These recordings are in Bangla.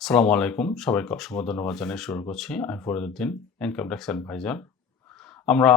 আসসালামু আলাইকুম। সবাইকে অসংখ্য ধন্যবাদ জানিয়ে শুরু করছি। আমি ফরিদউদ্দিন, ইনকাম ট্যাক্স অ্যাডভাইজার। আমরা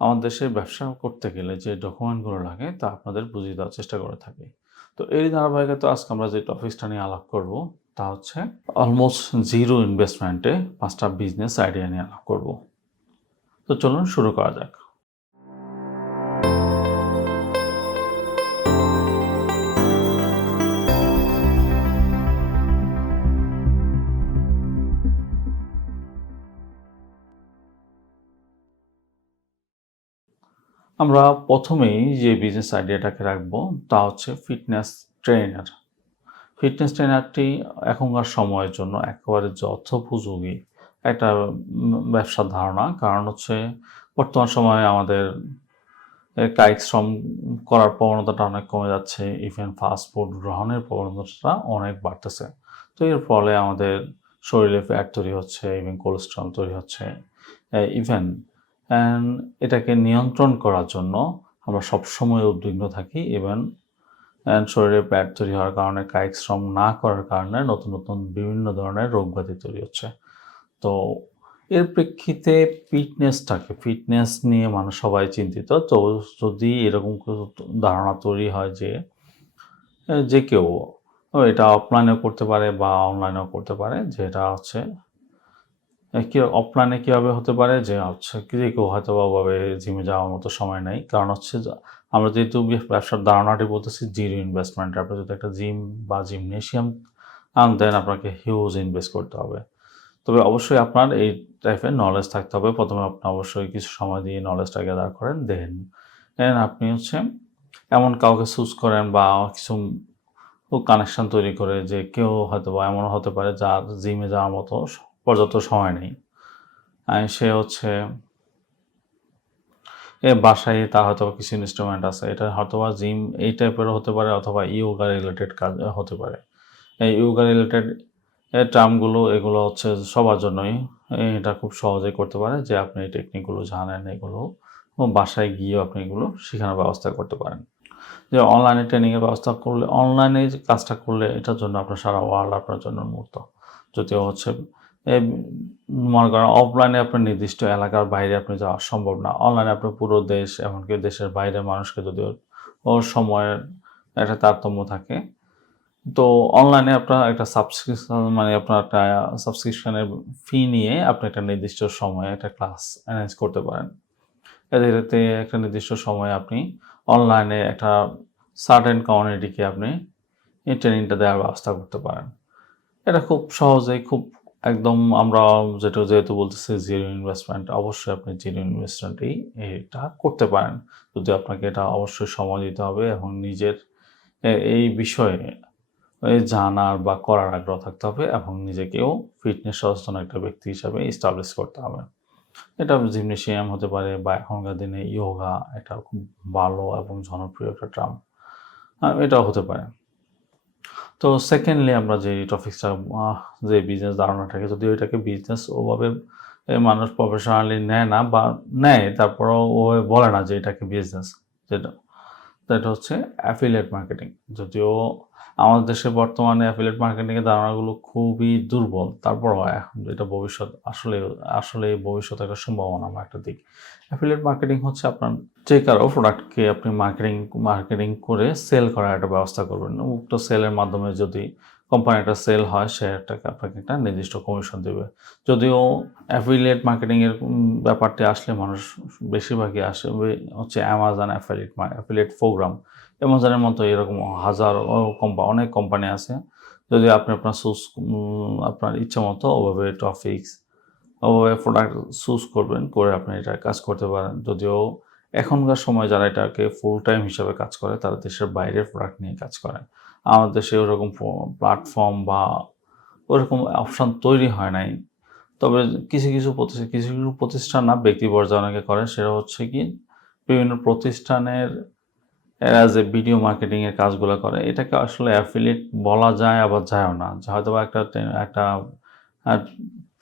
আমাদের দেশে ব্যবসা করতে গেলে যে ডকুমেন্টগুলো লাগে তা আপনাদের বুঝিয়ে দেওয়ার চেষ্টা করে থাকি। তো এরই ধারাবাহিকতায় আজকে আমরা যে টপিকসটা নিয়ে আলাপ করব তা হচ্ছে অলমোস্ট জিরো ইনভেস্টমেন্টে ৫ টা বিজনেস আইডিয়া নিয়ে আলাপ করব। তো চলুন শুরু করা যাক। আমরা ১ম এই যে বিজনেস আইডিয়াটাকে রাখবো তা হচ্ছে ফিটনেস ট্রেনার। ফিটনেস ট্রেনারটি এখনকার সময়ের জন্য একেবারে যথোপযোগী একটা ব্যবসার ধারণা। কারণ হচ্ছে বর্তমান সময়ে আমাদের কায়িক শ্রম করার প্রবণতাটা অনেক কমে যাচ্ছে। ইভেন ফাস্ট ফুড গ্রহণের প্রবণতাটা অনেক বাড়তেছে। তো এর ফলে আমাদের শরীরে ফ্যাট তৈরি হচ্ছে, ইভেন কোলেস্টেরল তৈরি হচ্ছে। ইভেন অ্যান্ড এটাকে নিয়ন্ত্রণ করার জন্য আমরা সবসময় উদ্বিগ্ন থাকি। ইভেন শরীরে ফ্যাট তৈরি হওয়ার কারণে, কায়িক শ্রম না করার কারণে নতুন বিভিন্ন ধরনের রোগব্যাধি তৈরি হচ্ছে। তো এর প্রেক্ষিতে ফিটনেস নিয়ে মানুষ সবাই চিন্তিত। তো যদি এরকম কোনো ধারণা তৈরি হয় যে যে কেউ এটা অফলাইনেও করতে পারে বা অনলাইনেও করতে পারে, যেটা হচ্ছে কি অফলাইনে কিভাবে হতে পারে যে হচ্ছে কি যে কেউ হয়তোবা ওভাবে জিমে যাওয়ার মতো সময় নাই। কারণ হচ্ছে আমরা যেহেতু ব্যবসার ধারণাটি বলতেছি জিরো ইনভেস্টমেন্ট। আপনি যদি একটা জিম বা জিমনেশিয়াম দেন আপনাকে হিউজ ইনভেস্ট করতে হবে। তবে অবশ্যই আপনার এই টাইপের নলেজ থাকতে হবে। ১ম এ আপনি অবশ্যই কিছু সময় দিয়ে নলেজটা গ্যাদার করেন। দেন আপনি হচ্ছে এমন কাউকে চুজ করেন বা কিছু কানেকশন তৈরি করে যে কেউ হয়তোবা এমনও হতে পারে যার জিমে যাওয়ার মতো পর্যাপ্ত সময় নেই। সে হচ্ছে বাসায় তার হয়তোবা কিছু ইনস্ট্রুমেন্ট আছে। এটা হয়তোবা জিম এই টাইপেরও হতে পারে অথবা ইয়োগা রিলেটেড কাজ হতে পারে। এই ইয়োগা রিলেটেড টার্মগুলো এগুলো হচ্ছে সবার জন্যই। এটা খুব সহজেই করতে পারে যে আপনি এই টেকনিকগুলো জানেন, এগুলো বাসায় গিয়েও আপনি এগুলো শেখানোর ব্যবস্থা করতে পারেন। যে অনলাইনে ট্রেনিংয়ের ব্যবস্থা করলে, অনলাইনে যে কাজটা করলে এটার জন্য আপনার সারা ওয়ার্ল্ড আপনার জন্য উন্মুক্ত। যদিও হচ্ছে এ মনে করেন অফলাইনে আপনার নির্দিষ্ট এলাকার বাইরে আপনি যাওয়া সম্ভব না। অনলাইনে আপনি পুরো দেশ, এমনকি দেশের বাইরের মানুষকে যদিও সময়ের একটা তারতম্য থাকে। তো অনলাইনে আপনার একটা সাবস্ক্রিপশন মানে আপনার একটা সাবস্ক্রিপশনের ফি নিয়ে আপনি একটা নির্দিষ্ট সময়ে একটা ক্লাস অ্যারেঞ্জ করতে পারেন। এতে একটা নির্দিষ্ট সময়ে আপনি অনলাইনে একটা সার্টেন কমিউনিটিকে আপনি এই ট্রেনিংটা দেওয়ার ব্যবস্থা করতে পারেন। এটা খুব সহজেই একদম আমরা যেহেতু বলতেছি জিরো ইনভেস্টমেন্ট, অবশ্যই আপনি জিরো ইনভেস্টমেন্টেই এটা করতে পারেন। যদি আপনাকে এটা অবশ্যই সময় দিতে হবে এবং নিজের এই বিষয়ে জানার বা করার আগ্রহ থাকতে হবে এবং নিজেকেও ফিটনেস সচেতন একটা ব্যক্তি হিসাবে এস্টাবলিশ করতে হবে। এটা জিমনেশিয়াম হতে পারে বা এখনকার দিনে ইয়োগা এটা খুব ভালো এবং জনপ্রিয় একটা টার্ম। এটাও হতে পারে। তো সেকেন্ডলি আমরা যে টপিকসটা যে বিজনেস ধারণাটাকে, যদিও এটাকে বিজনেস ওভাবে মানুষ প্রফেশনালি নেয় না বা নেয়, তারপরেও ওভাবে বলে না যে এটাকে বিজনেস। যেটা সেটা হচ্ছে অ্যাফিলিয়েট মার্কেটিং। যদিও আমাদের দেশে বর্তমানে অ্যাফিলিয়েট মার্কেটিং এর ধারণাগুলো খুবই দুর্বল। তারপরও এখন এটা ভবিষ্যৎ আসলে ভবিষ্যতে একটা সম্ভাবনা বা একটা দিক। অ্যাফিলিয়েট মার্কেটিং হচ্ছে আপনার যে কারো প্রোডাক্টকে আপনি মার্কেটিং করে সেল করার একটা ব্যবস্থা করবেন। উক্ত সেলের মাধ্যমে যদি কোম্পানিটা সেল হয়, সেটাকে আপনাকে একটা নির্দিষ্ট কমিশন দেবে। যদিও অ্যাফিলিয়েট মার্কেটিং এর ব্যাপারটি আসলে মানুষ বেশিরভাগই আসে হচ্ছে অ্যামাজন অ্যাফিলিয়েট প্রোগ্রাম। অ্যামাজনের মতো এরকম হাজারো অনেক কোম্পানি আছে। যদি আপনি আপনার ইচ্ছামতো ওভাবে টপিকস, ওভাবে প্রোডাক্ট চুজ করবেন, করে আপনি এটা কাজ করতে পারেন। যদিও এখনকার সময় যারা এটাকে ফুল টাইম হিসাবে কাজ করে তারা দেশের বাইরের প্রোডাক্ট নিয়ে কাজ করে। আমাদের দেশে ওরকম প্ল্যাটফর্ম বা ওরকম অপশন তৈরি হয় নাই। তবে কিছু প্রতিষ্ঠান না, ব্যক্তি পর্যায়ে অনেকে করে। সেটা হচ্ছে কি বিভিন্ন প্রতিষ্ঠানের এরা যে ভিডিও মার্কেটিং এর কাজগুলো করে, এটাকে আসলে অ্যাফিলিয়েট বলা যায় আবার যায়ও না। যে হয়তোবা একটা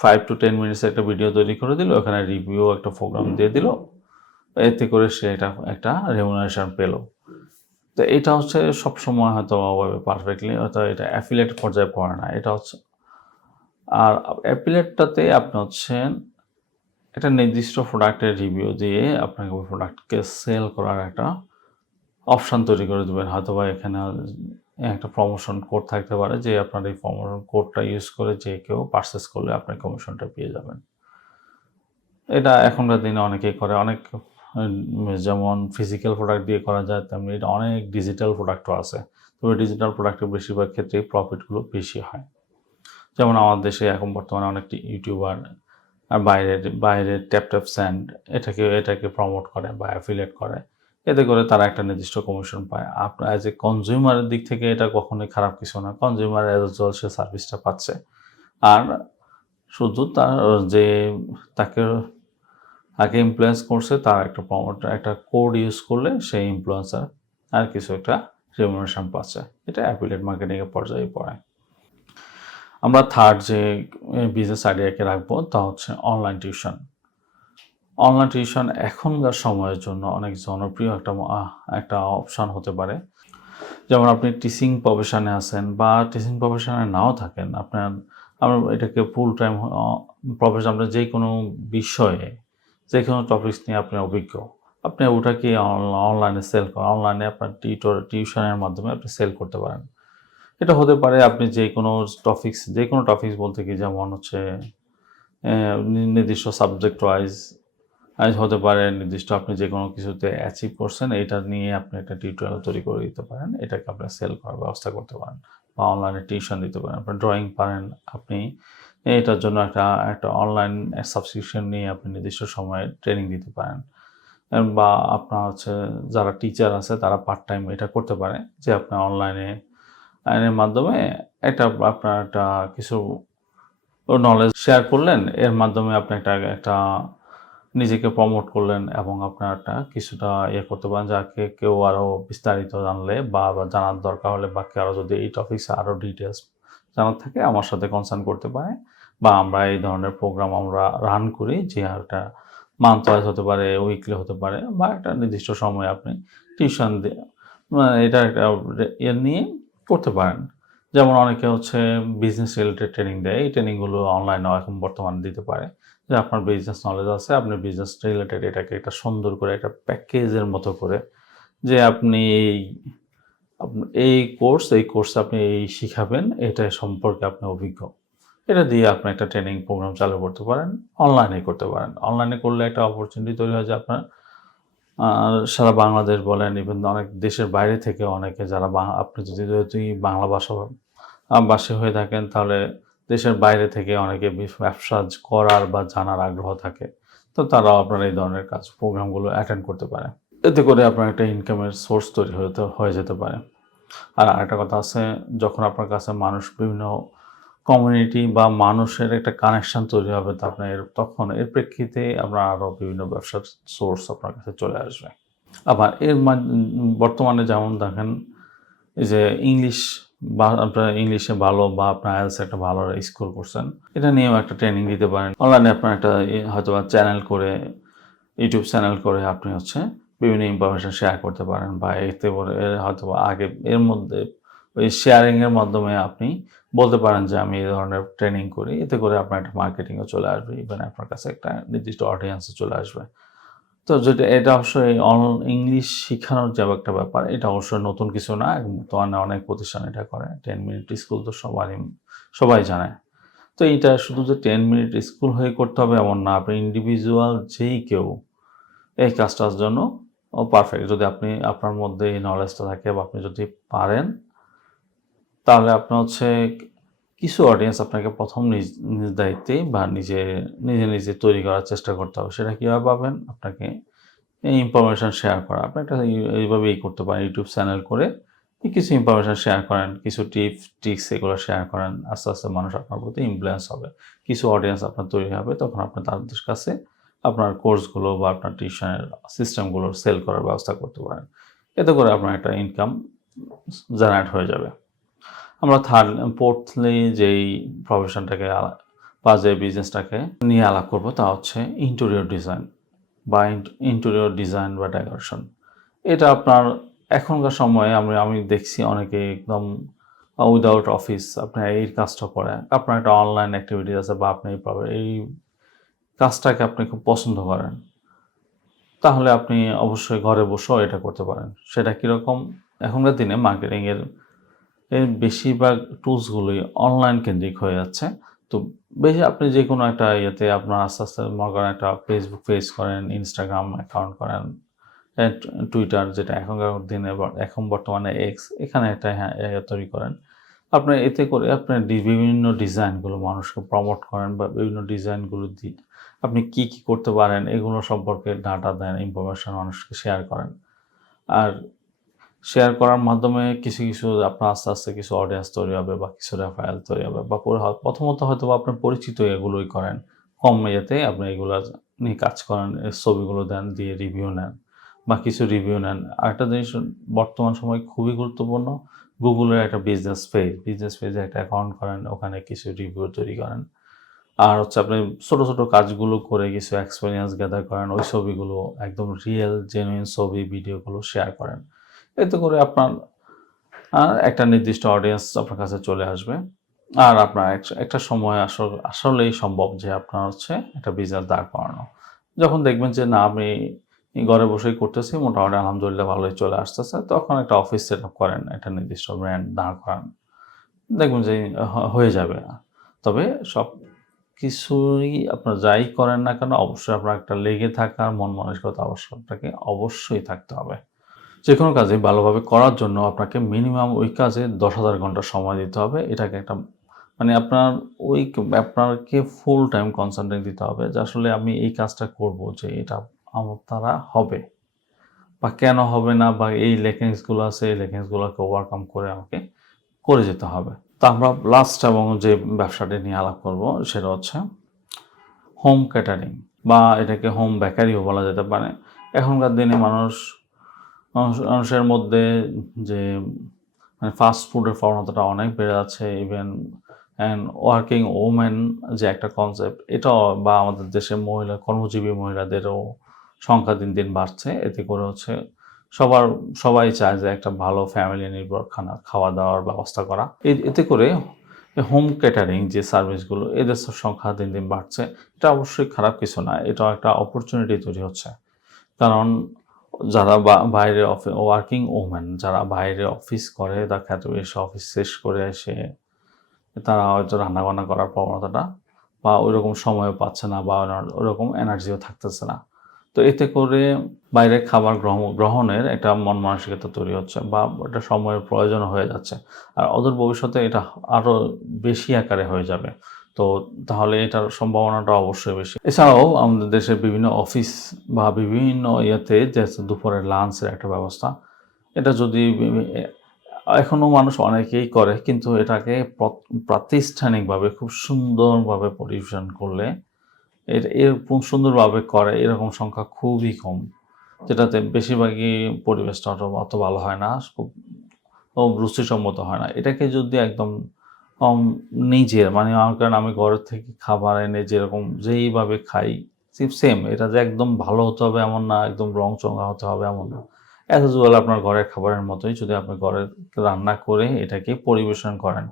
5 to 10 মিনিটস একটা ভিডিও তৈরি করে দিল, ওখানে রিভিউ একটা প্রোগ্রাম দিয়ে দিল। এতে করে সে একটা রেমুনারেশন পেল। তো এটা হচ্ছে সবসময় হয়তো ওভাবে পারফেক্টলি হয়তো এটা অ্যাফিলিয়েট পর্যায়ে পড়ে না। এটা হচ্ছে আর অ্যাফিলিয়েটটাতে আপনি হচ্ছেন একটা নির্দিষ্ট প্রোডাক্টের রিভিউ দিয়ে আপনাকে ওই প্রোডাক্টকে সেল করার একটা অপশন তৈরি করে দেবেন। হয়তোবা এখানে একটা প্রমোশন কোড থাকতে পারে যে আপনার এই প্রমোশন কোডটা ইউজ করে যে কেউ পারচেজ করলে আপনার কমিশনটা পেয়ে যাবেন। এটা এখনকার দিনে অনেকেই করে। অনেক যেমন ফিজিক্যাল প্রোডাক্ট দিয়ে করা যায়, তেমনি এটা অনেক ডিজিটাল প্রোডাক্টও আছে। তবে ডিজিটাল প্রোডাক্টের বেশিরভাগ ক্ষেত্রেই প্রফিটগুলো বেশি হয়। যেমন আমার দেশে এখন বর্তমানে অনেকটি ইউটিউবার বাইরের ট্যাপ স্যান্ড এটাকে প্রমোট করে বা অ্যাফিলিয়েট করে। এতে করে তারা একটা নির্দিষ্ট কমিশন পায়। আপনার অ্যাজ এ কনজিউমারের দিক থেকে এটা কখনোই খারাপ কিছু না। কনজিউমার অ্যাজ ওয়েল সে সার্ভিসটা পাচ্ছে। আর শুধু তার যে তাকে তাকে ইনফ্লুয়েন্স করছে তার একটা কোড ইউজ করলে সেই ইনফ্লুয়েন্সার আর কিছু একটা রেমুনারেশন পাচ্ছে। এটা অ্যাফিলিয়েট মার্কেটিং এর পর্যায়ে পড়ে। আমরা থার্ড যে বিজনেস আইডিয়াকে রাখবো তা হচ্ছে অনলাইন টিউশন। অনলাইন টিউশন এখনকার সময়ের জন্য অনেক জনপ্রিয় একটা অপশন হতে পারে। যেমন আপনি টিচিং প্রফেশনে আছেন বা টিচিং প্রফেশনে নাও থাকেন, আমরা এটাকে ফুল টাইম প্রফেশন, আপনার যে কোনো বিষয়ে যে কোনো টপিকস নিয়ে আপনি অভিজ্ঞ, আপনি ওটাকে অনলাইনে সেল করেন। অনলাইনে আপনার টিউশনের মাধ্যমে আপনি সেল করতে পারেন। এটা হতে পারে আপনি যে কোনো টপিকস বলতে কি, যেমন হচ্ছে নির্দিষ্ট সাবজেক্ট ওয়াইজ হতে পারে, নির্দিষ্ট আপনি যে কোনো কিছুতে অ্যাচিভ করছেন এটা নিয়ে আপনি একটা টিউটোরিয়াল তৈরি করে দিতে পারেন। এটাকে আপনি সেল করার ব্যবস্থা করতে পারেন বা অনলাইনে টিউশন দিতে পারেন। আপনি ড্রয়িং পারেন, আপনি এটার জন্য একটা অনলাইন সাবস্ক্রিপশন নিয়ে আপনি নির্দিষ্ট সময়ে ট্রেনিং দিতে পারেন। বা আপনার হচ্ছে যারা টিচার আছে তারা পার্ট টাইম এটা করতে পারে যে আপনার আইনের মাধ্যমে আপনার একটা কিছু নলেজ শেয়ার করলেন, এর মাধ্যমে আপনি একটা নিজেকে প্রমোট করলেন এবং আপনার একটা কিছুটা করতে পারেন, যাকে কেউ আরও বিস্তারিত জানলে বা জানার দরকার হলে বা কেউ যদি এই টপিক্সে আরও ডিটেলস জানার থাকে আমার সাথে কনসার্ন করতে পারে। বা আমরা এই ধরনের প্রোগ্রাম আমরা রান করি, যে একটা মান্থ ওয়াইজ হতে পারে, উইকলি হতে পারে, বা একটা নির্দিষ্ট সময় আপনি টিউশন দিয়ে এটা একটা নিয়ে করতে পারেন। যেমন অনেকে হচ্ছে বিজনেস রিলেটেড ট্রেনিং দেয়, এই ট্রেনিংগুলো অনলাইনেও এখন বর্তমানে দিতে পারে। যে আপনার বিজনেস নলেজ আছে, আপনি বিজনেস রিলেটেড এটাকে একটা সুন্দর করে একটা প্যাকেজের মতো করে, যে আপনি এই কোর্সে আপনি এই শিখাবেন, এটা সম্পর্কে আপনি অভিজ্ঞ। এটা দিয়ে আপনি একটা ট্রেনিং প্রোগ্রাম চালু করতে পারেন, অনলাইনে করতে পারেন। অনলাইনে করলে একটা অপরচুনিটি তৈরি হয় যে আপনার সারা বাংলাদেশ বলেন, ইভেন অনেক দেশের বাইরে থেকে অনেকে যারা আপনি যদি বাংলা ভাষী হয়ে থাকেন, তাহলে দেশের বাইরে থেকে অনেকে ব্যবসা করার বা জানার আগ্রহ থাকে। তো তারাও আপনার এই ধরনের প্রোগ্রামগুলো অ্যাটেন্ড করতে পারে। এতে করে আপনার একটা ইনকামের সোর্স তৈরি হয়ে যেতে পারে। আর আরেকটা কথা আছে, যখন আপনার কাছে বিভিন্ন কমিউনিটি বা মানুষের একটা কানেকশন তৈরি হবে, তখন এর প্রেক্ষিতে আপনার আরও বিভিন্ন ব্যবসার সোর্স আপনার কাছে চলে আসবে। আবার বর্তমানে যেমন দেখেন, এই যে আপনার ইংলিশে ভালো বা আপনার আইএলটিএস একটা ভালো স্কোর করছেন, এটা নিয়েও একটা ট্রেনিং দিতে পারেন। অনলাইনে আপনার একটা হয়তোবা ইউটিউব চ্যানেল করে আপনি হচ্ছে বিভিন্ন ইনফরমেশন শেয়ার করতে পারেন, বা এতে করে হয়তোবা এর মধ্যে ওই শেয়ারিংয়ের মাধ্যমে আপনি বলতে পারেন যে আমি এই ধরনের ট্রেনিং করি। এতে করে আপনার একটা মার্কেটিংও চলে আসবে, ইভেন আপনার কাছে একটা নির্দিষ্ট অডিয়েন্সও চলে আসবে। তো এটা অবশ্যই ইংলিশ শিখানোর যে একটা ব্যাপার, এটা অবশ্যই নতুন কিছু না। বর্তমানে অনেক প্রতিষ্ঠান এটা করে। 10 মিনিট স্কুল তো সবাই জানে। তো এটা শুধু যে 10 মিনিট স্কুল হয়ে করতে হবে এমন না। আপনি ইন্ডিভিজুয়াল যেই কেউ এই কাজটার জন্য পারফেক্ট। যদি আপনার মধ্যে এই নলেজটা থাকে বা আপনি যদি পারেন, তাহলে আপনার হচ্ছে কিছু অডিয়েন্স আপনাকে প্রথম নিজ দায়িত্বে বা নিজে তৈরি করার চেষ্টা করতে হবে। সেটা কীভাবে পাবেন? আপনাকে এই ইনফরমেশন শেয়ার করা। আপনি এইভাবেই করতে পারেন। ইউটিউব চ্যানেল করে কিছু ইনফরমেশন শেয়ার করেন, কিছু ট্রিক্স এগুলো শেয়ার করেন। আস্তে আস্তে মানুষ আপনার প্রতি ইনফ্লুয়েন্স হবে। কিছু অডিয়েন্স আপনার তৈরি হবে, তখন আপনি তাদের কাছে আপনার কোর্সগুলো বা আপনার টিউশনের সিস্টেমগুলো সেল করার ব্যবস্থা করতে পারেন। এতে করে আপনার একটা ইনকাম জেনারেট হয়ে যাবে। আমরা ফোর্থলি যেই প্রফেশনটাকে বা যে বিজনেসটাকে নিয়ে আলাপ করবো, তা হচ্ছে ইন্টেরিয়র ডিজাইন বা ডেকোরেশন। এটা আপনার এখনকার সময়ে আমি দেখছি অনেকে একদম উইদাউট অফিস আপনি এই কাজটা করেন, আপনার একটা অনলাইন অ্যাক্টিভিটিস আছে বা আপনি এই কাজটাকে আপনি খুব পছন্দ করেন, তাহলে আপনি অবশ্যই ঘরে বসেও এটা করতে পারেন। সেটা কীরকম? এখনকার দিনে মার্কেটিংয়ের বেশিরভাগ টুলসগুলোই অনলাইন কেন্দ্রিক হয়ে যাচ্ছে। তো বেশি আপনি যেকোনো একটা ইয়েতে আপনার আস্তে, আস্তে মনে করেন একটা ফেসবুক পেজ করেন, ইনস্টাগ্রাম অ্যাকাউন্ট করেন, টুইটার যেটা এখনকার দিনে এখন বর্তমানে এক্স, এখানে একটা তৈরি করেন। আপনার এতে করে আপনার বিভিন্ন ডিজাইনগুলো মানুষকে প্রমোট করেন বা বিভিন্ন ডিজাইনগুলো দিয়ে আপনি কী করতে পারেন এগুলো সম্পর্কে ডাটা দেন, ইনফরমেশন মানুষকে শেয়ার করেন। আর শেয়ার করার মাধ্যমে কিছু আপনার আস্তে, আস্তে কিছু অডিয়েন্স তৈরি হবে বা কিছু রেফারেল তৈরি হবে বা প্রথমত হয়তোবা আপনার পরিচিত এগুলোই করেন। কম ইয়েতে আপনি এগুলা নিয়ে কাজ করেন, ছবিগুলো দেন, দিয়ে রিভিউ নেন বা কিছু রিভিউ নেন। আরেকটা জিনিস বর্তমান সময়ে খুবই গুরুত্বপূর্ণ, গুগলের একটা বিজনেস পেজে একটা অ্যাকাউন্ট করেন, ওখানে কিছু রিভিউ তৈরি করেন। আর হচ্ছে আপনি ছোট, ছোট কাজগুলো করে কিছু এক্সপেরিয়েন্স গ্যাদার করেন, ওই ছবিগুলো একদম রিয়েল জেনুইন ছবি, ভিডিওগুলো শেয়ার করেন। এতে করে আপনার একটা নির্দিষ্ট অডিয়েন্স আপনার কাছে চলে আসবে। আর আপনার একটা সময় আসলেই সম্ভব যে আপনার হচ্ছে একটা বিজনেস দাঁড় করানো। যখন দেখবেন যে না আমি ঘরে বসেই করতেছি, মোটামুটি আলহামদুলিল্লাহ ভালোই চলে আসতেছে, তখন একটা অফিস সেট আপ করেন, একটা নির্দিষ্ট ব্র্যান্ড দাঁড় করান। দেখবেন যে হয়ে যাবে। তবে সবকিছুই আপনার যাই করেন না কেন অবশ্যই আপনার একটা লেগে থাকার মন মানসিকতা আপনাকে অবশ্যই থাকতে হবে। যেকোনো কাজে ভালোভাবে করার জন্য আপনাকে মিনিমাম ওই কাজে ১০,০০০ ঘন্টা সময় দিতে হবে। এটাকে একটা আপনাকে ফুল টাইম কনসেন্ট্রেট দিতে হবে যে আসলে আমি এই কাজটা করব, যে এটা আমার দ্বারা হবে বা কেন হবে না, বা এই লেকিংসগুলো আছে এই লেকিংসগুলোকে ওভারকাম করে আমাকে করে যেতে হবে। তো আমরা লাস্ট এবং যে ব্যবসাটি নিয়ে আলাপ করব সেটা হচ্ছে হোম ক্যাটারিং বা এটাকে হোম বেকারিও বলা যেতে পারে। এখনকার দিনে মানুষের মধ্যে যে ফাস্ট ফুডের প্রবণতাটা অনেক বেড়ে যাচ্ছে। ইভেন ওয়ার্কিং ওমেন যে একটা কনসেপ্ট, এটাও বা আমাদের দেশের কর্মজীবী মহিলাদেরও সংখ্যা দিন দিন বাড়ছে। এতে করে হচ্ছে সবাই চায় যে একটা ভালো ফ্যামিলি নির্ভর খাওয়া দাওয়ার ব্যবস্থা করা। এতে করে হোম ক্যাটারিং যে সার্ভিসগুলো, এদের সংখ্যা দিন দিন বাড়ছে। এটা অবশ্যই খারাপ কিছু না, এটাও একটা অপরচুনিটি তৈরি হচ্ছে। কারণ যারা বাইরে ওয়ার্কিং ওমেন যারা বাইরে অফিস করে, দেখা যাবে এসে অফিস শেষ করে এসে তারা হয়তো রান্নাবান্না করার প্রবণতাটা বা ওইরকম সময়ও পাচ্ছে না বা ওরকম এনার্জিও থাকতেছে না। তো এতে করে বাইরের খাবার গ্রহণের একটা মন মানসিকতা তৈরি হচ্ছে বা এটা সময়ের প্রয়োজন হয়ে যাচ্ছে। আর অদূর ভবিষ্যতে এটা আরও বেশি আকারে হয়ে যাবে। তো তাহলে এটার সম্ভাবনাটা অবশ্যই বেশি। এছাড়াও আমাদের দেশের বিভিন্ন অফিস বা বিভিন্ন ইয়েতে যে দুপুরের লাঞ্চের একটা ব্যবস্থা, এটা যদি এখনও মানুষ অনেকেই করে, কিন্তু এটাকে প্রাতিষ্ঠানিকভাবে খুব সুন্দরভাবে পরিবেশন করলে এরকম সুন্দরভাবে করে এরকম সংখ্যা খুবই কম, যেটাতে বেশিরভাগই পরিবেশটা অত ভালো হয় না, খুব রুচিসম্মত হয় না। এটাকে যদি একদম নিজের কারণ আমি ঘরের থেকে খাবার এনে যেরকম যেইভাবে খাই সেম, এটা যে একদম ভালো হতে হবে এমন না, একদম রংচঙা হতে হবে এমন না। অ্যাজ ইউজুয়াল আপনার ঘরের খাবারের মতোই যদি আপনি ঘরে রান্না করে এটাকে পরিবেশন করেন,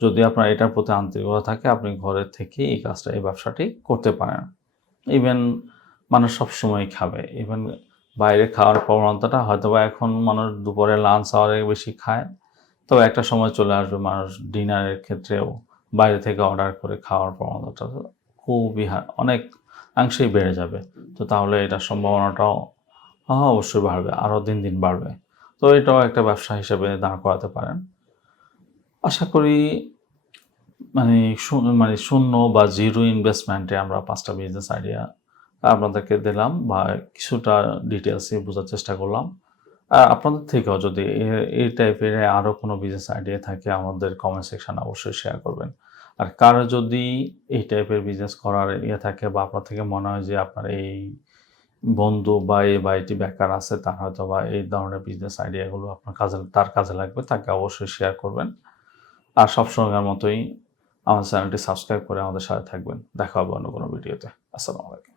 যদি আপনার এটার প্রতি আন্তরিকতা থাকে, আপনি ঘরের থেকে এই ব্যবসাটি করতে পারেন। ইভেন মানুষ সবসময় খাবে। ইভেন বাইরে খাওয়ার প্রবণতাটা হয়তোবা এখন মানুষ দুপুরে লাঞ্চ আওয়ারে বেশি খায়। তবে একটা সময় চলে আসবে মানুষ ডিনারের ক্ষেত্রেও বাইরে থেকে অর্ডার করে খাওয়ার প্রবণতাটা খুবই অনেকাংশেই বেড়ে যাবে। তো তাহলে এটার সম্ভাবনাটাও অবশ্যই বাড়বে, আরও দিন দিন বাড়বে। তো এটাও একটা ব্যবসা হিসেবে দাঁড় করাতে পারেন। আশা করি শূন্য বা জিরো ইনভেস্টমেন্টে আমরা 5টা বিজনেস আইডিয়া আপনাদেরকে দিলাম বা কিছুটা ডিটেলসে বোঝার চেষ্টা করলাম। আর আপনাদের থেকেও যদি এই টাইপের আরও কোনো বিজনেস আইডিয়া থাকে আমাদের কমেন্ট সেকশনে অবশ্যই শেয়ার করবেন। আর কারো যদি এই টাইপের বিজনেস করার থাকে বা আপনার থেকে মনে হয় যে আপনার এই বন্ধু বা এই বাড়িটি বেকার আছে, তার হয়তো বা এই ধরনের বিজনেস আইডিয়াগুলো তার কাজে লাগবে, তাকে অবশ্যই শেয়ার করবেন। আর সবসময়ের মতোই আমার চ্যানেলটি সাবস্ক্রাইব করে আমাদের সাথে থাকবেন। দেখা হবে অন্য কোনো ভিডিওতে। আসসালামু আলাইকুম।